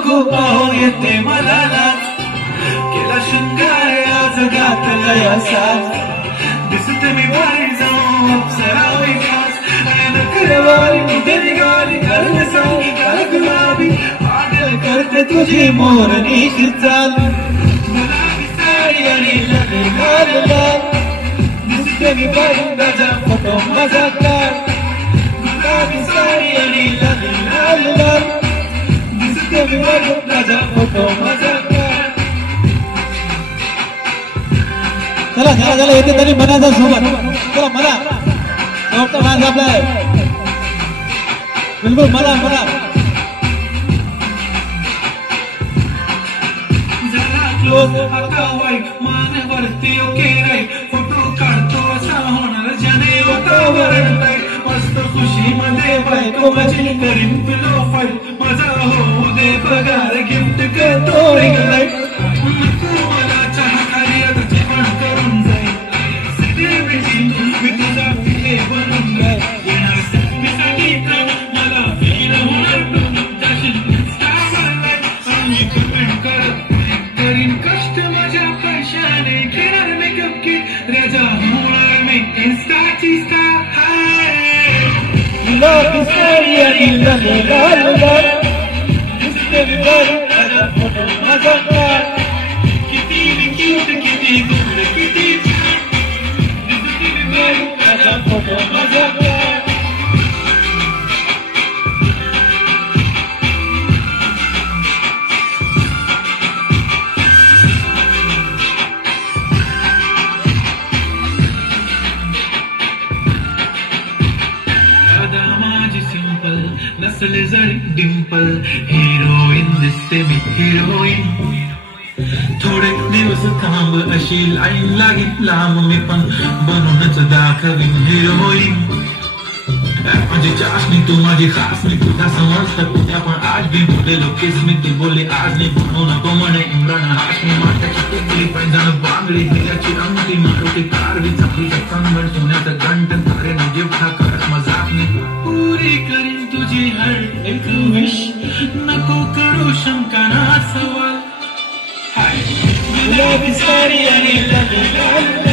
बघू पाहू येते मला लाज केला शृंगार आज घातला या साज दिसते मी बाहेर जाऊ अप्सरावी खास नखरवारी कुठे निघाली कळलं सांगी काल गुलाबी पागल करते तुझी मोरणी चाल गुलाबी साडी आणि लाल लाल दिसते मी बाहेर माझा फोटो माझा काढ गुलाबी साडी आणि लाल लाल दिसते मी बाहेर माझा फोटो माझा काढ चला चला चला येते तरी मनाचा सोबत चला मला शेवटचा भाग आपला आहे बिलकुल मला मला जरा क्लोज आता वाईट मानवरती ओके राईट फोटो काढतो असा होणार ज्याने वातावरण राईट मस्त खुशी मध्ये बायको माझी करीन पिलो फाईट माझा होऊ दे पगार गिफ्ट करतो राईट मला चहा खाली आता जेवण करून जाईल मी तुझा पिले बनून जाईल Love is very नसले जरी डिंपल हिरोईन दिसते मी हिरोईन थोडे दिवस थांब अशी लाईन लागेल लांब मी पण बनूनच दाखवीन हिरोईन माझी चाशनी तू माझी खास मी तुझा समजत तुझ्या पण आज भी बोललेलो केस मी ती बोलली आज नाही बनवू नको म्हणे इम्रान हाशमी माठाची टिकली पैंजण बांगडी दिल्याची अंगठी मारुती कारवी चाकरीचा कंगण सोन्याचं घंट तारे ना गिफ्ट हा करत मजाक मी पुरी करीन तुझी हर एक विश नको करू शंका ना सवाल हाय गुलाबी साडी आणि लाल